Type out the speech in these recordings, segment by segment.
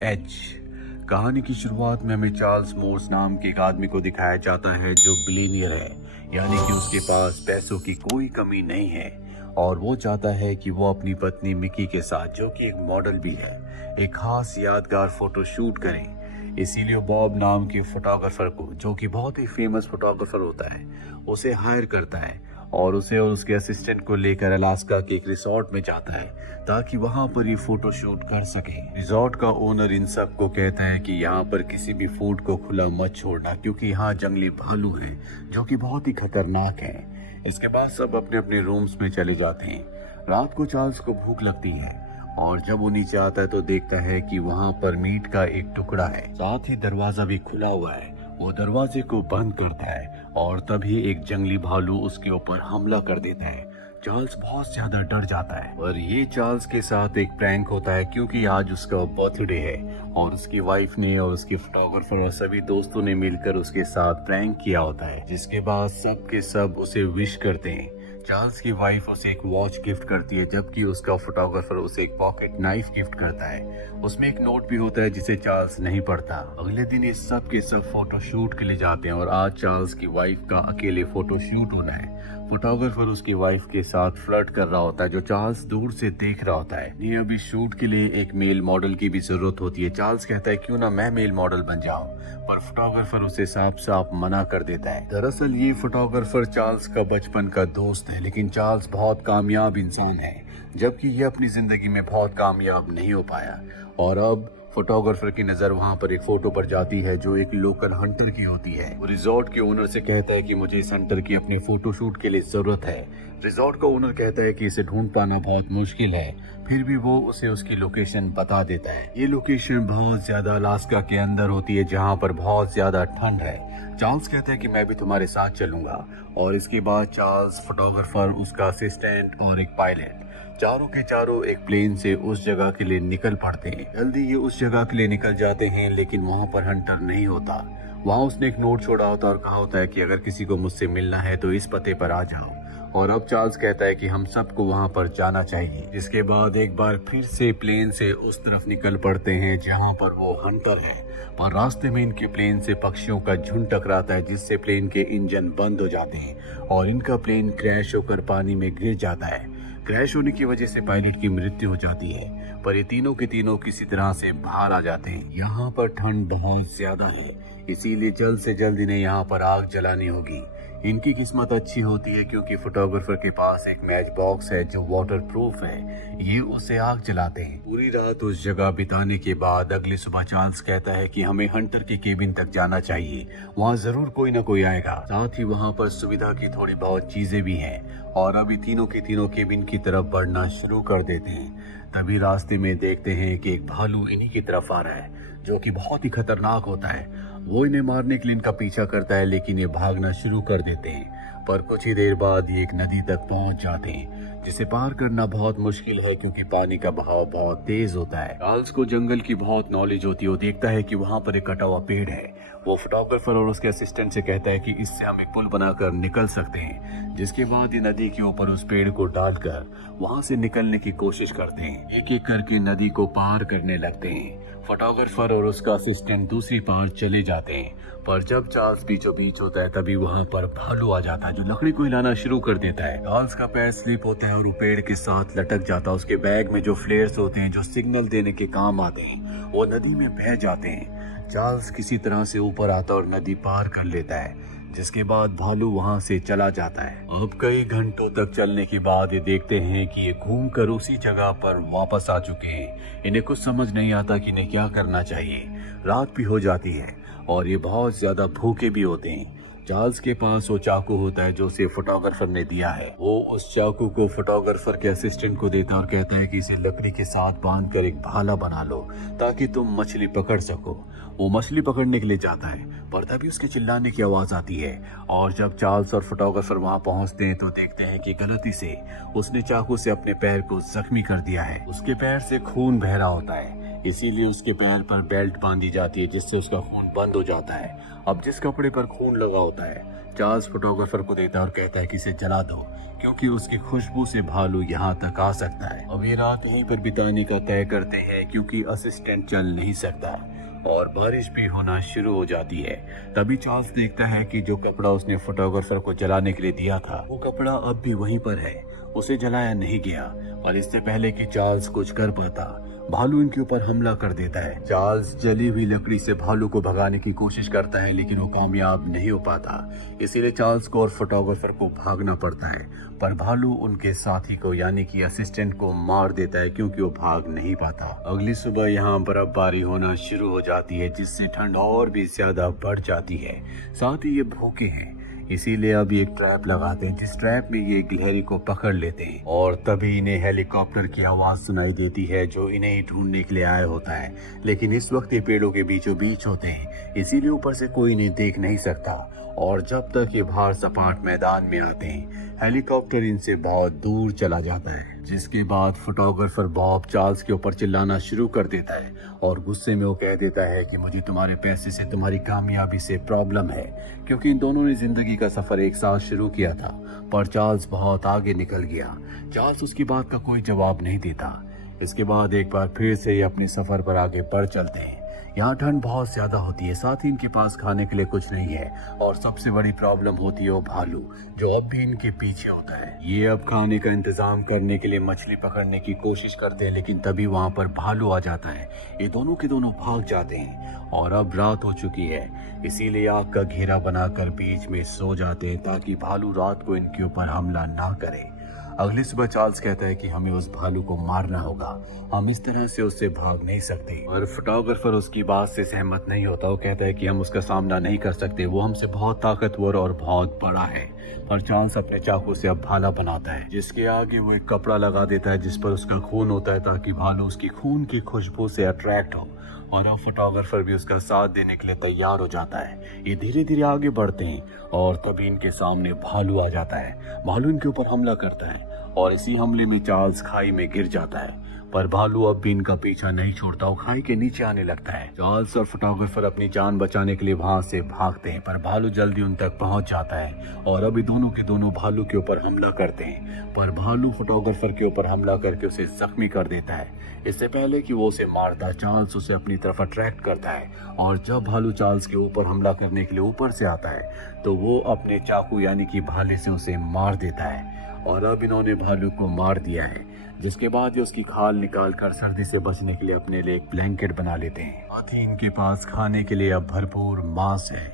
H. कहानी की शुरुआत में हमें चार्ल्स मोर्स नाम के एक आदमी को दिखाया जाता है जो बिलियनियर है, यानी कि उसके पास पैसों की कोई कमी नहीं है और वो चाहता है कि वो अपनी पत्नी मिकी के साथ, जो कि एक मॉडल भी है, एक खास यादगार फोटो शूट करें। इसीलिए बॉब नाम के फोटोग्राफर को, जो कि बहुत ही फेमस फोटोग्राफर होता है, उसे हायर करता है और उसे और उसके असिस्टेंट को लेकर अलास्का के एक रिसोर्ट में जाता है ताकि वहां पर ये फोटो शूट कर सके। रिसोर्ट का ओनर इन सब को कहता है कि यहाँ पर किसी भी फूड को खुला मत छोड़ना, क्योंकि यहाँ जंगली भालू हैं जो कि बहुत ही खतरनाक हैं। इसके बाद सब अपने अपने रूम्स में चले जाते हैं। रात को चार्ल्स को भूख लगती है और जब वो नीचे आता है तो देखता है कि वहाँ पर मीट का एक टुकड़ा है, साथ ही दरवाजा भी खुला हुआ है। वो दरवाजे को बंद करता है और तभी एक जंगली भालू उसके ऊपर हमला कर देता है। चार्ल्स बहुत ज्यादा डर जाता है और ये चार्ल्स के साथ एक प्रैंक होता है, क्योंकि आज उसका बर्थडे है और उसकी वाइफ ने और उसके फोटोग्राफर और सभी दोस्तों ने मिलकर उसके साथ प्रैंक किया होता है, जिसके बाद सब के सब उसे विश करते हैं। चार्ल्स की वाइफ उसे एक वॉच गिफ्ट करती है, जबकि उसका फोटोग्राफर उसे एक पॉकेट नाइफ गिफ्ट करता है। उसमें एक नोट भी होता है जिसे चार्ल्स नहीं पढ़ता। अगले दिन ये सब के सब फोटो शूट के लिए जाते हैं और आज चार्ल्स की वाइफ का अकेले फोटो शूट होना है। फोटोग्राफर उसकी वाइफ के साथ फ्लर्ट कर रहा होता है, जो चार्ल्स दूर से देख रहा होता है। ये अभी शूट के लिए एक मेल मॉडल की भी जरूरत होती है। चार्ल्स कहता है क्यों ना मैं मेल मॉडल बन जाऊं, पर फोटोग्राफर उसे साफ साफ मना कर देता है। दरअसल ये फोटोग्राफर चार्ल्स का बचपन का दोस्त है, लेकिन चार्ल्स बहुत कामयाब इंसान है, जबकि ये अपनी जिंदगी में बहुत कामयाब नहीं हो पाया। और अब फोटोग्राफर की नजर वहां पर एक फोटो पर जाती है जो एक लोकल हंटर की होती है। वो रिजॉर्ट के ओनर से कहता है कि मुझे इस हंटर की अपने फोटो शूट के लिए जरूरत है। रिजॉर्ट का ओनर कहता है कि इसे ढूंढ पाना बहुत मुश्किल है, फिर भी वो उसे उसकी लोकेशन बता देता है। ये लोकेशन बहुत ज्यादा अलास्का के अंदर होती है, जहाँ पर बहुत ज्यादा ठंड है। चार्ल्स कहता है कि मैं भी तुम्हारे साथ चलूंगा और इसके बाद चार्ल्स, फोटोग्राफर, उसका असिस्टेंट और एक पायलट चारों के चारों एक प्लेन से उस जगह के लिए निकल पड़ते हैं। जल्दी ये उस जगह के लिए निकल जाते हैं, लेकिन वहाँ पर हंटर नहीं होता। वहाँ उसने एक नोट छोड़ा होता और कहा होता है कि अगर किसी को मुझसे मिलना है तो इस पते पर आ जाओ। और अब चार्ल्स कहता है कि हम सबको वहाँ पर जाना चाहिए। जिसके बाद एक बार फिर से प्लेन से उस तरफ निकल पड़ते हैं जहाँ पर वो हंटर है, पर रास्ते में इनके प्लेन से पक्षियों का झुंड टकराता है, जिससे प्लेन के इंजन बंद हो जाते हैं और इनका प्लेन क्रैश होकर पानी में गिर जाता है। क्रैश होने की वजह से पायलट की मृत्यु हो जाती है, पर ये तीनों के तीनों किसी तरह से बाहर आ जाते हैं। यहाँ पर ठंड बहुत ज्यादा है, इसीलिए जल्द से जल्द इन्हें यहाँ पर आग जलानी होगी। इनकी किस्मत अच्छी होती है क्योंकि फोटोग्राफर के पास एक मैच बॉक्स है जो वाटर प्रूफ है। ये उसे आग जलाते हैं। पूरी रात उस जगह बिताने के बाद अगली सुबह चार्ल्स कहता है कि हमें हंटर के केबिन तक जाना चाहिए, वहाँ जरूर कोई ना कोई आएगा। साथ ही वहाँ पर सुविधा की थोड़ी बहुत चीजें भी हैं और अभी तीनों के तीनों केबिन की तरफ बढ़ना शुरू कर देते हैं। तभी रास्ते में देखते हैं कि एक भालू इन्हीं की तरफ आ रहा है, जो कि बहुत ही खतरनाक होता है। वो इन्हें मारने के लिए इनका पीछा करता है, लेकिन ये भागना शुरू कर देते हैं। पर कुछ ही देर बाद ये एक नदी तक पहुंच जाते हैं, जिसे पार करना बहुत मुश्किल है क्योंकि पानी का बहाव बहुत तेज होता है। चार्ल्स को जंगल की बहुत नॉलेज होती है। वो देखता है कि वहाँ पर एक कटा हुआ पेड़ है। वो फोटोग्राफर और उसके असिस्टेंट से कहता है कि इससे हम एक पुल बनाकर निकल सकते हैं। जिसके बाद ये नदी के ऊपर उस पेड़ को डालकर वहाँ से निकलने की कोशिश करते हैं। एक एक करके नदी को पार करने लगते हैं। फोटोग्राफर और उसका असिस्टेंट दूसरी पार चले जाते हैं, पर जब चार्ल्स बीचों बीच होता है तभी वहाँ पर भालू आ जाता है, जो लकड़ी को हिलाना शुरू कर देता है। चार्ल्स का पैर स्लिप होता है और वो पेड़ के साथ लटक जाता है। उसके बैग में जो फ्लेयर्स होते हैं, जो सिग्नल देने के काम आते हैं, वो नदी में बह जाते हैं। चार्ल्स किसी तरह से ऊपर आता और नदी पार कर लेता है, जिसके बाद भालू वहां से चला जाता है। अब कई घंटों तक चलने के बाद ये देखते हैं कि ये घूमकर उसी जगह पर वापस आ चुके हैं। इन्हें कुछ समझ नहीं आता कि इन्हें क्या करना चाहिए। रात भी हो जाती है और ये बहुत ज्यादा भूखे भी होते हैं। चार्ल्स के पास वो चाकू होता है जो उसे फोटोग्राफर ने दिया है। वो उस चाकू को फोटोग्राफर के असिस्टेंट को देता है और कहता है कि इसे लकड़ी के साथ बांधकर एक भाला बना लो ताकि तुम मछली पकड़ सको। वो मछली पकड़ने के लिए जाता है, पर तभी उसके चिल्लाने की आवाज आती है और जब चार्ल्स और फोटोग्राफर वहां पहुंचते हैं तो देखते हैं कि गलती से उसने चाकू से अपने पैर को जख्मी कर दिया है। उसके पैर से खून बह रहा होता है। इसीलिए उसके पैर पर बेल्ट बांधी जाती है जिससे उसका खून बंद हो जाता है। अब जिस कपड़े पर खून लगा होता है चार्ल्स फोटोग्राफर को देता है और कहता है कि इसे जला दो क्योंकि उसकी खुशबू से भालू यहाँ तक आ सकता है। अब ये रात यहीं पर बिताने का तय करते हैं क्योंकि असिस्टेंट चल नहीं सकता और बारिश भी होना शुरू हो जाती है। तभी चार्ल्स देखता है कि जो कपड़ा उसने फोटोग्राफर को जलाने के लिए दिया था वो कपड़ा अब भी वहीं पर है, उसे जलाया नहीं गया। और इससे पहले कि चार्ल्स कुछ कर पाता भालू इनके ऊपर हमला कर देता है। चार्ल्स जली हुई लकड़ी से भालू को भगाने की कोशिश करता है लेकिन वो कामयाब नहीं हो पाता, इसीलिए चार्ल्स को और फोटोग्राफर को भागना पड़ता है। पर भालू उनके साथी को यानी कि असिस्टेंट को मार देता है क्योंकि वो भाग नहीं पाता। अगली सुबह यहाँ बर्फबारी होना शुरू हो जाती है जिससे ठंड और भी ज्यादा बढ़ जाती है। साथ ही ये भूखे हैं इसीलिए अब ये एक ट्रैप लगाते हैं जिस ट्रैप में ये गिलहरी को पकड़ लेते हैं। और तभी इन्हें हेलीकॉप्टर की आवाज सुनाई देती है जो इन्हें ही ढूंढने के लिए आया होता है, लेकिन इस वक्त ये पेड़ों के बीचों बीच होते हैं इसीलिए ऊपर से कोई इन्हें देख नहीं सकता। और जब तक ये बाहर सपाट मैदान में आते हैं हेलीकॉप्टर इनसे बहुत दूर चला जाता है। जिसके बाद फोटोग्राफर बॉब चार्ल्स के ऊपर चिल्लाना शुरू कर देता है और गुस्से में वो कह देता है कि मुझे तुम्हारे पैसे से तुम्हारी कामयाबी से प्रॉब्लम है, क्योंकि इन दोनों ने जिंदगी का सफर एक साथ शुरू किया था पर चार्ल्स बहुत आगे निकल गया। चार्ल्स उसकी बात का कोई जवाब नहीं देता। इसके बाद एक बार फिर से ये अपने सफर पर आगे बढ़ चलते हैं। यहाँ ठंड बहुत ज्यादा होती है, साथ ही इनके पास खाने के लिए कुछ नहीं है और सबसे बड़ी प्रॉब्लम होती है वो भालू जो अब भी इनके पीछे होता है। ये अब खाने का इंतजाम करने के लिए मछली पकड़ने की कोशिश करते हैं लेकिन तभी वहाँ पर भालू आ जाता है। ये दोनों के दोनों भाग जाते हैं और अब रात हो चुकी है इसीलिए आग का घेरा बनाकर बीच में सो जाते हैं ताकि भालू रात को इनके ऊपर हमला ना करे। अगली सुबह चार्ल्स कहता है कि हमें उस भालू को मारना होगा, हम इस तरह से उससे भाग नहीं सकते। और फोटोग्राफर उसकी बात से सहमत नहीं होता। वो कहता है कि हम उसका सामना नहीं कर सकते, वो हमसे बहुत ताकतवर और बहुत बड़ा है। पर चार्ल्स अपने चाकू से अब भाला बनाता है जिसके आगे वो एक कपड़ा लगा देता है जिस पर उसका खून होता है ताकि भालू उसकी खून की खुशबू से अट्रैक्ट हो। और अब फोटोग्राफर भी उसका साथ देने के लिए तैयार हो जाता है। ये धीरे धीरे आगे बढ़ते हैं और तभी इनके सामने भालू आ जाता है। भालू इनके ऊपर हमला करता है और इसी हमले में चार्ल्स खाई में गिर जाता है पर भालू अब भी इनका पीछा नहीं छोड़ता, वो खाई के नीचे आने लगता है। चार्ल्स और फोटोग्राफर अपनी जान बचाने के लिए वहां से भागते हैं पर भालू जल्दी उन तक पहुंच जाता है और अभी दोनों के दोनों भालू के ऊपर हमला करते हैं पर भालू फोटोग्राफर के ऊपर हमला करके उसे जख्मी कर देता है। इससे पहले कि वो उसे मारता चार्ल्स उसे अपनी तरफ अट्रैक्ट करता है और जब भालू चार्ल्स के ऊपर हमला करने के लिए ऊपर से आता है तो वो अपने चाकू यानी कि भाले से उसे मार देता है। और अब इन्होंने भालू को मार दिया है जिसके बाद ये उसकी खाल निकाल कर सर्दी से बचने के लिए अपने लिए एक ब्लैंकेट बना लेते हैं। साथ ही इनके पास खाने के लिए अब भरपूर मांस है।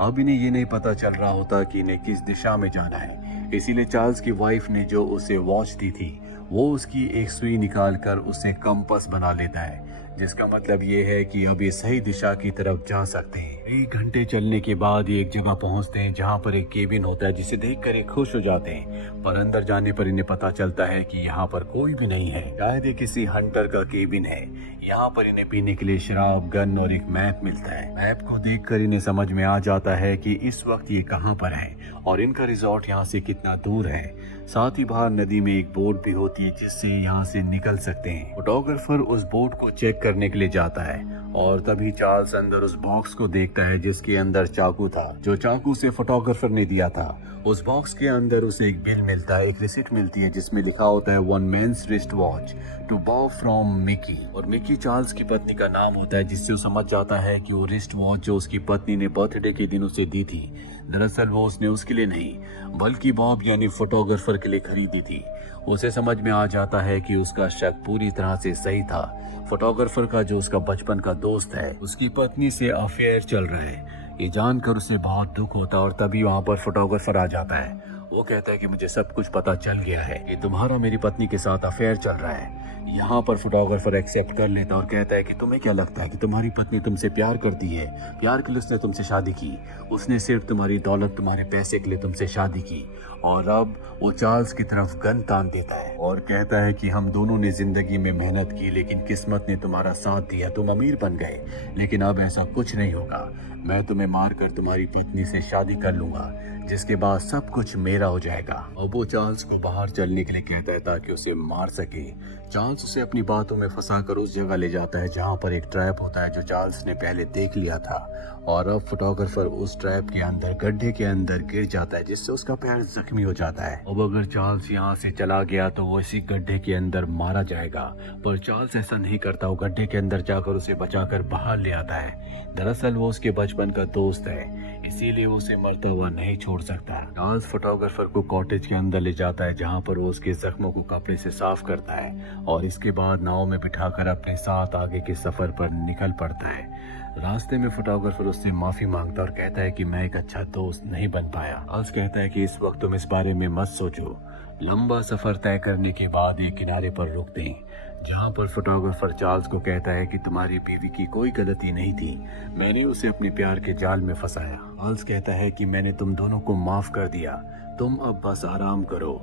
अब इन्हें ये नहीं पता चल रहा होता कि इन्हें किस दिशा में जाना है, इसीलिए चार्ल्स की वाइफ ने जो उसे वॉच दी थी वो उसकी एक सुई निकाल कर उसे कंपास बना लेता है जिसका मतलब ये है कि अब ये सही दिशा की तरफ जा सकते हैं। 1 घंटे चलने के बाद ये एक जगह पहुंचते हैं जहां पर एक केबिन होता है जिसे देखकर ये खुश हो जाते हैं पर अंदर जाने पर इन्हें पता चलता है कि यहाँ पर कोई भी नहीं है, शायद ये किसी हंटर का केबिन है। यहाँ पर इन्हें पीने के लिए शराब, गन और एक मैप मिलता है। मैप को देखकर इन्हें समझ में आ जाता है कि इस वक्त ये कहाँ पर है और इनका रिजॉर्ट यहाँ से कितना दूर है। साथ ही बाहर नदी में एक बोट भी होती है जिससे यहाँ से निकल सकते हैं। फोटोग्राफर उस बोट को चेक करने के लिए जाता है और तभी चार्ल्स अंदर उस बॉक्स को देखता है जिसके अंदर चाकू था जो चाकू से फोटोग्राफर ने दिया था। उस बॉक्स के अंदर उसे एक बिल मिलता है, एक रिसिप्ट मिलती है जिसमें लिखा होता है 1 men's wrist watch to Bob from Mickey. और मिकी चार्ल्स की पत्नी का नाम होता है जिससे वो समझ जाता है कि वो रिस्ट वॉच जो उसकी पत्नी ने बर्थडे के दिन उसे दी थी दरअसल वो उसने उसके लिए नहीं बल्कि बॉब यानी फोटोग्राफर के लिए खरीदी थी। उसे समझ में आ जाता है कि उसका शक पूरी तरह से सही था। फोटोग्राफर का जो उसका बचपन का दोस्त है उसकी पत्नी से अफेयर चल रहा है। ये जानकर उसे बहुत दुख होता और तभी वहाँ पर फोटोग्राफर आ जाता है। वो कहता है कि मुझे सब कुछ पता चल गया है, ये तुम्हारा मेरी पत्नी के साथ अफेयर चल रहा है। यहाँ पर फोटोग्राफर एक्सेप्ट कर लेता और कहता है कि तुम्हें क्या लगता है कि तुम्हारी पत्नी तुमसे प्यार करती है, प्यार के लिए उसने तुमसे शादी की, उसने सिर्फ तुम्हारी दौलत तुम्हारे पैसे के लिए तुमसे शादी की। और अब वो चार्ल्स की तरफ गन तान देता है और कहता है कि हम दोनों ने जिंदगी में मेहनत की लेकिन किस्मत ने तुम्हारा साथ दिया, तुम अमीर बन गए, लेकिन अब ऐसा कुछ नहीं होगा। मैं तुम्हें मारकर तुम्हारी पत्नी से शादी कर लूंगा जिसके बाद सब कुछ मेरा अंधेरा हो जाएगा। अब वो चार्ल्स को बाहर चलने के लिए कहता है ताकि उसे मार सके। चार्ल्स उसे अपनी बातों में फंसाकर उस जगह ले जाता है जहाँ पर एक ट्रैप होता है जो चार्ल्स ने पहले देख लिया था, और अब फोटोग्राफर उस ट्रैप के अंदर गड्ढे के अंदर गिर जाता है जिससे उसका पैर जख्मी हो जाता है। अब अगर चार्ल्स यहाँ से चला गया तो वो इसी गड्ढे के अंदर मारा जाएगा, पर चार्ल्स ऐसा नहीं करता। वो गड्ढे के अंदर जाकर उसे बचाकर बाहर ले आता है। दरअसल वो उसके बचपन का दोस्त है, इसीलिए वो उसे मरता हुआ नहीं छोड़ सकता। चार्ल्स फोटोग्राफर को कॉटेज के अंदर ले जाता है जहाँ पर वो उसके जख्मों को कपड़े से साफ करता है और इसके बाद नाव में बिठाकर अपने साथ आगे के सफर पर निकल पड़ता है। रास्ते में फोटोग्राफर उससे माफी मांगता और कहता है कि मैं एक अच्छा दोस्त नहीं बन पाया। चार्ल्स कहता है कि इस वक्त तुम इस बारे में मत सोचो। लंबा सफर तय करने के बाद एक किनारे पर रुकते हैं जहाँ पर फोटोग्राफर चार्ल्स को कहता है कि तुम्हारी बीवी की कोई गलती नहीं थी, मैंने उसे अपने प्यार के जाल में फंसाया। चार्ल्स कहता है कि मैंने तुम दोनों को माफ कर दिया, तुम अब बस आराम करो।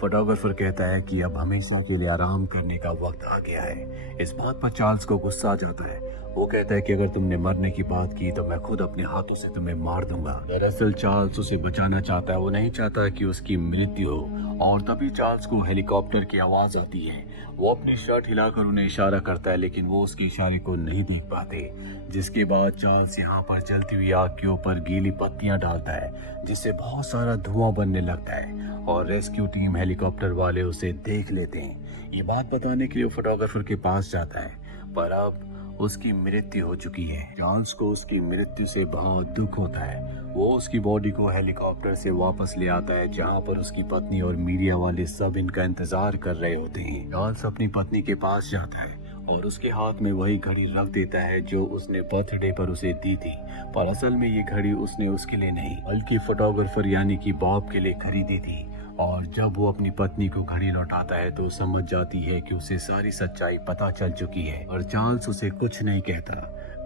फोटोग्राफर कहता है कि अब हमेशा के लिए आराम करने का वक्त आ गया है। इस बात पर चार्ल्स को गुस्सा आ जाता है। वो कहता है कि अगर तुमने मरने की बात की तो मैं खुद अपने हाथों से तुम्हें मार दूंगा। दरअसल चार्ल्स उसे बचाना चाहता है, वो नहीं चाहता कि उसकी मृत्यु हो। और तभी चार्ल्स को हेलीकॉप्टर की आवाज आती है। वो अपनी शर्ट हिलाकर उन्हें इशारा करता है, लेकिन वो उसके इशारे को नहीं देख पाते। जिसके बाद चार्ल्स यहाँ पर जलती हुई आग के ऊपर गीली पत्तियां डालता है जिससे बहुत सारा धुआं बनने लगता है, और रेस्क्यू टीम हेलीकॉप्टर वाले उसे देख लेते हैं। ये बात बताने के लिए वो फोटोग्राफर के पास जाता है, पर अब उसकी मृत्यु हो चुकी है। चार्ल्स को उसकी मृत्यु से बहुत दुख होता है। वो उसकी बॉडी को हेलीकॉप्टर से वापस ले आता है जहाँ पर उसकी पत्नी और मीडिया वाले सब इनका इंतजार कर रहे होते हैं। चार्ल्स अपनी पत्नी के पास जाता है और उसके हाथ में वही घड़ी रख देता है जो उसने बर्थडे पर उसे दी थी, पर असल में ये घड़ी उसने उसके लिए नहीं बल्कि फोटोग्राफर यानी कि बॉब के लिए खरीदी थी। और जब वो अपनी पत्नी को घड़ी लौटाता है तो समझ जाती है कि उसे सारी सच्चाई पता चल चुकी है, और चार्ल्स उसे कुछ नहीं कहता।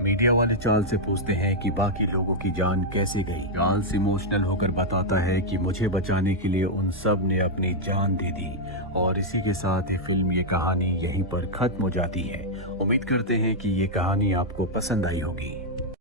मीडिया वाले चार्ल्स से पूछते हैं कि बाकी लोगों की जान कैसे गई। चार्ल्स इमोशनल होकर बताता है कि मुझे बचाने के लिए उन सब ने अपनी जान दे दी। और इसी के साथ ये फिल्म, ये कहानी यहीं पर खत्म हो जाती है। उम्मीद करते हैं कि ये कहानी आपको पसंद आई होगी।